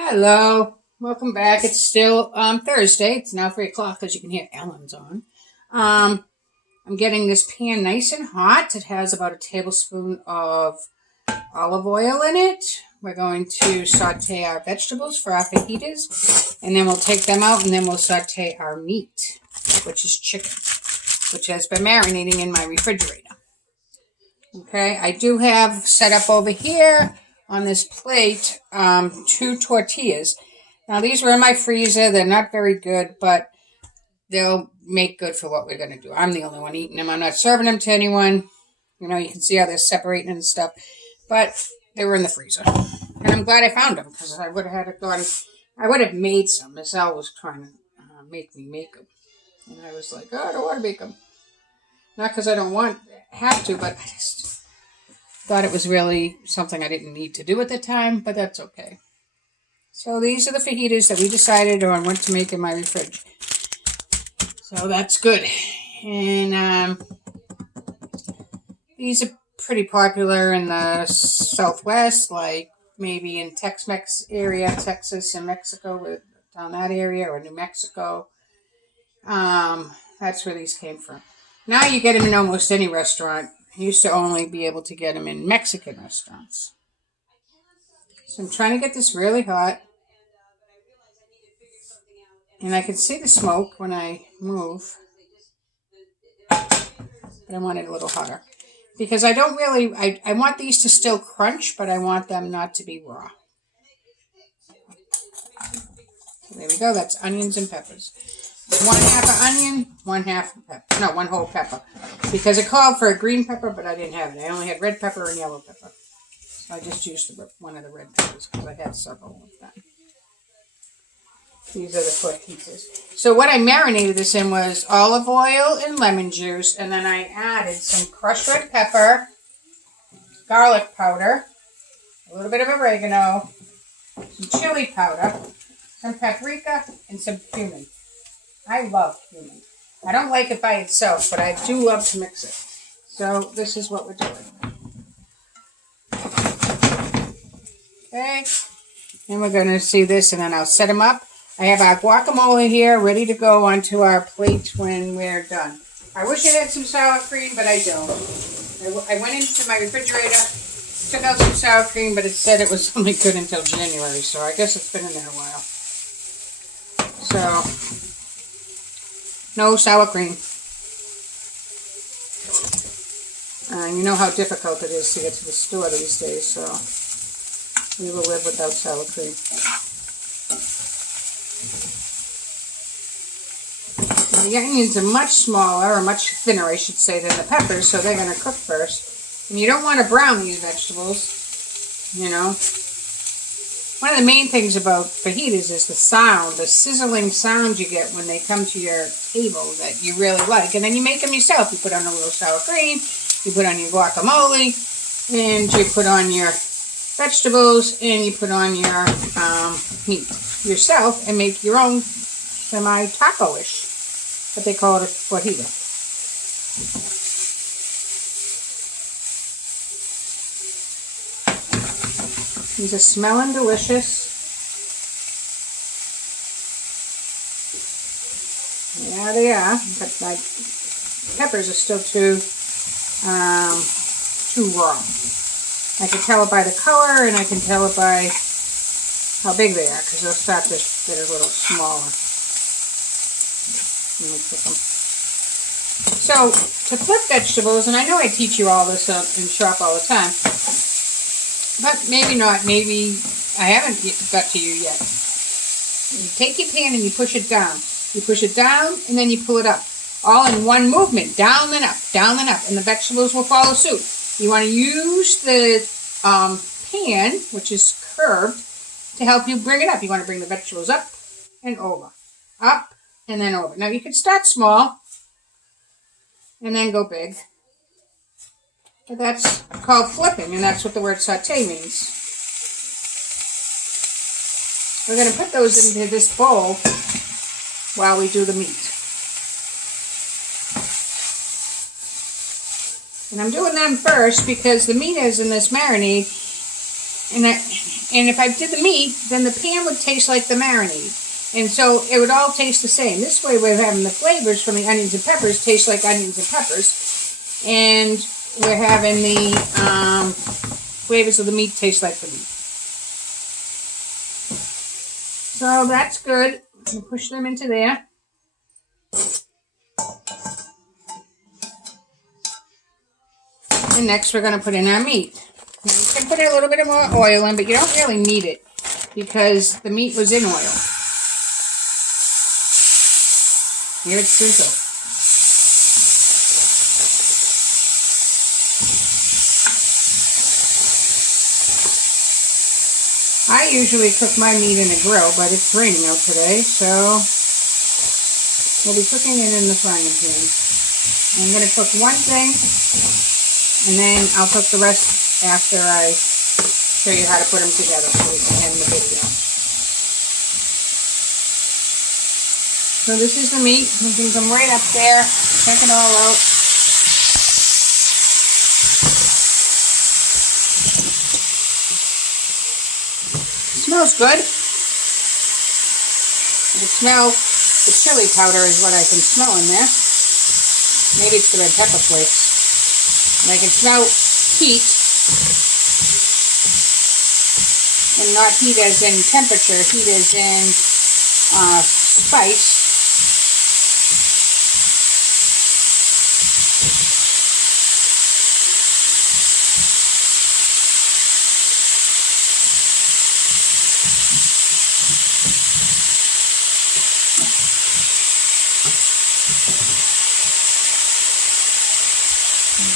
Hello, welcome back. It's still Thursday. It's now 3 o'clock as you can hear Ellen's on. I'm getting this pan nice and hot. It has about a tablespoon of olive oil in it. We're going to saute our vegetables for our fajitas, and then we'll take them out and then we'll saute our meat, which is chicken, which has been marinating in my refrigerator. Okay, I do have set up over here on this plate 2 tortillas. Now these were in my freezer. They're not very good, but they'll make good for what we're going to do. I'm the only one eating them. I'm not serving them to anyone. You know, you can see how they're separating and stuff. But they were in the freezer. And I'm glad I found them because I would have had it gone. I would have made some. Miss Al was trying to make me make them. And I was like, oh, I don't want to make them. Not because I don't have to, but I just thought it was really something I didn't need to do at the time, but that's okay. So these are the fajitas that we decided on what to make in my fridge. So that's good. And these are pretty popular in the Southwest, like maybe in Tex-Mex area, Texas and Mexico, down that area, or New Mexico. That's where these came from. Now you get them in almost any restaurant. I used to only be able to get them in Mexican restaurants. So I'm trying to get this really hot. And I can see the smoke when I move. But I want it a little hotter. Because I don't really, I want these to still crunch, but I want them not to be raw. So there we go, that's onions and peppers. 1/2 of onion, 1/2 pepper. No, 1 whole pepper. Because it called for a green pepper, but I didn't have it. I only had red pepper and yellow pepper. So I just used one of the red peppers because I had several of them. These are the tortillas. So what I marinated this in was olive oil and lemon juice, and then I added some crushed red pepper, garlic powder, a little bit of oregano, some chili powder, some paprika, and some cumin. I love cumin. I don't like it by itself, but I do love to mix it. So this is what we're doing. Okay. And we're going to see this, and then I'll set them up. I have our guacamole here ready to go onto our plate when we're done. I wish I had some sour cream, but I don't. I went into my refrigerator, took out some sour cream, but it said it was only good until January, so I guess it's been in there a while. So, no sour cream. You know how difficult it is to get to the store these days, so we will live without sour cream. Now, the onions are much smaller, or much thinner, I should say, than the peppers, so they're going to cook first. And you don't want to brown these vegetables, you know. One of the main things about fajitas is the sound, the sizzling sound you get when they come to your table that you really like. And then you make them yourself. You put on a little sour cream, you put on your guacamole, and you put on your vegetables, and you put on your meat yourself and make your own semi-taco-ish. But they call it a fajita. These are smelling delicious. Yeah, they are. But my peppers are still too raw. I can tell it by the color, and I can tell it by how big they are, because they'll start to get a little smaller. Let me cook them. So, to flip vegetables, and I know I teach you all this in shop all the time, but maybe not, maybe I haven't got to you yet. You take your pan and you push it down. You push it down and then you pull it up. All in one movement, down and up, and the vegetables will follow suit. You want to use the pan, which is curved, to help you bring it up. You want to bring the vegetables up and over. Up and then over. Now you can start small and then go big. But that's called flipping, and that's what the word sauté means. We're going to put those into this bowl while we do the meat. And I'm doing them first because the meat is in this marinade. And if I did the meat, then the pan would taste like the marinade. And so it would all taste the same. This way we're having the flavors from the onions and peppers taste like onions and peppers. And we're having the flavors of the meat taste like the meat. So that's good. I'm push them into there. And next we're going to put in our meat. Now you can put a little bit more oil in, but you don't really need it because the meat was in oil. Here it's sizzle. I usually cook my meat in a grill, but it's raining out today, so we'll be cooking it in the frying pan. I'm going to cook one thing, and then I'll cook the rest after I show you how to put them together so we can end the video. So this is the meat. You can come right up there, check it all out. It smells good. I can smell the chili powder is what I can smell in there. Maybe it's the red pepper flakes. And I can smell heat. And not heat as in temperature, heat as in spice.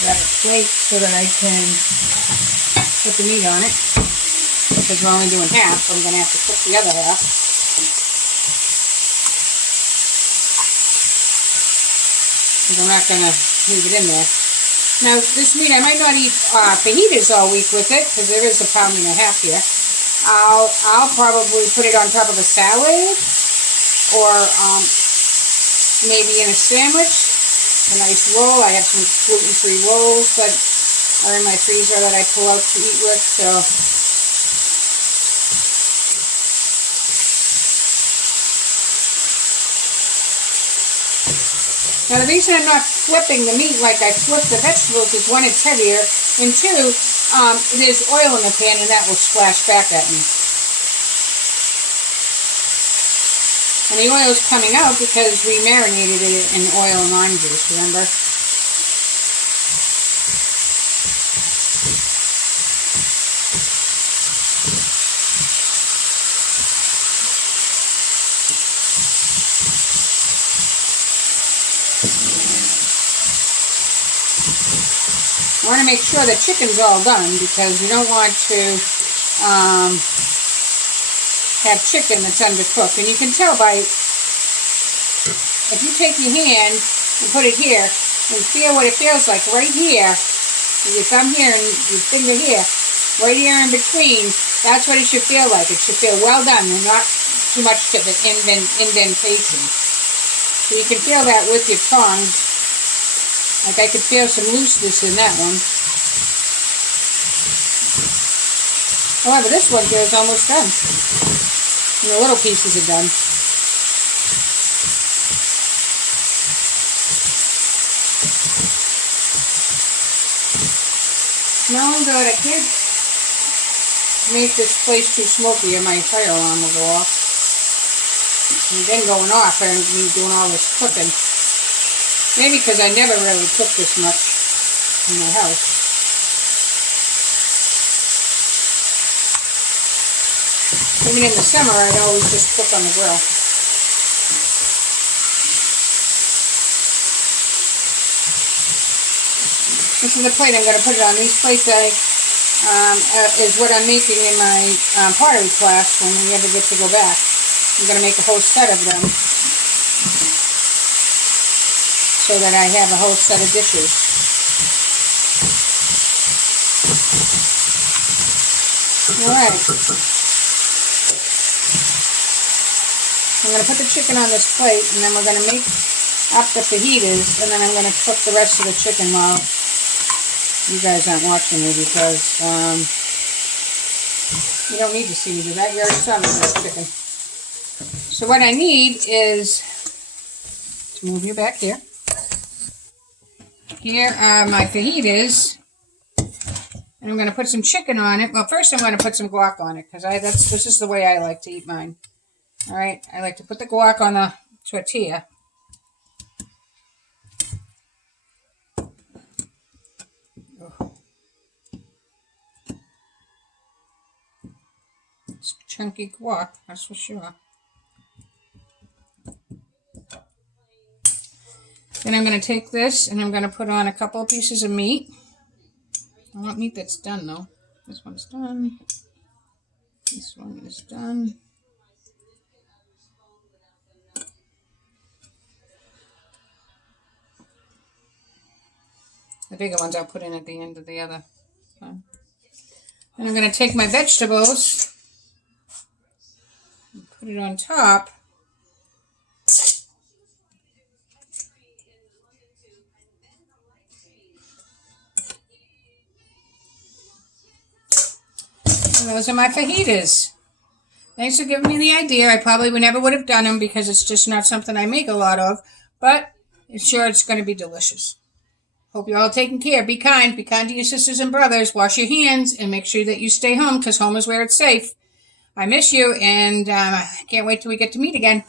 Grab a plate so that I can put the meat on it. Because we're only doing half, so I'm going to have to cook the other half. Because I'm not going to leave it in there. Now, this meat, I might not eat fajitas all week with it, because there is a pound and a half here. I'll probably put it on top of a salad, or maybe in a sandwich. A nice roll. I have some gluten-free rolls that are in my freezer that I pull out to eat with, so now the reason I'm not flipping the meat like I flip the vegetables is one, it's heavier, and two, there's oil in the pan and that will splash back at me. And the oil is coming out because we marinated it in oil and lime juice, remember? I want to make sure the chicken's all done because you don't want to have chicken that's undercooked. And you can tell by, if you take your hand and put it here and feel what it feels like right here, your thumb here and your finger here, right here in between, that's what it should feel like. It should feel well done and not too much of an indentation. So you can feel that with your tongs. Like I could feel some looseness in that one. However, this one feels almost done. And the little pieces are done. Smelling good. I can't make this place too smoky or my fire alarm will go off. And then going off and me doing all this cooking. Maybe because I never really cook this much in my house. Even in the summer, I'd always just cook on the grill. This is the plate. I'm going to put it on. These plates is what I'm making in my pottery class when we ever get to go back. I'm going to make a whole set of them so that I have a whole set of dishes. Alright. I'm going to put the chicken on this plate, and then we're going to make up the fajitas, and then I'm going to cook the rest of the chicken while you guys aren't watching me because You don't need to see me do that. You already saw me do that chicken. So what I need is to move you back here. Here are my fajitas. And I'm going to put some chicken on it. Well, first I'm going to put some guac on it because this is the way I like to eat mine. All right, I like to put the guac on the tortilla. It's chunky guac, that's for sure. Then I'm going to take this and I'm going to put on a couple of pieces of meat. I want meat that's done though. This one's done. This one is done. The bigger ones I'll put in at the end of the other one. Then I'm going to take my vegetables and put it on top. And those are my fajitas. Thanks for giving me the idea. I probably never would have done them because it's just not something I make a lot of, but it's going to be delicious. Hope you're all taking care. Be kind. Be kind to your sisters and brothers. Wash your hands and make sure that you stay home because home is where it's safe. I miss you and I can't wait till we get to meet again.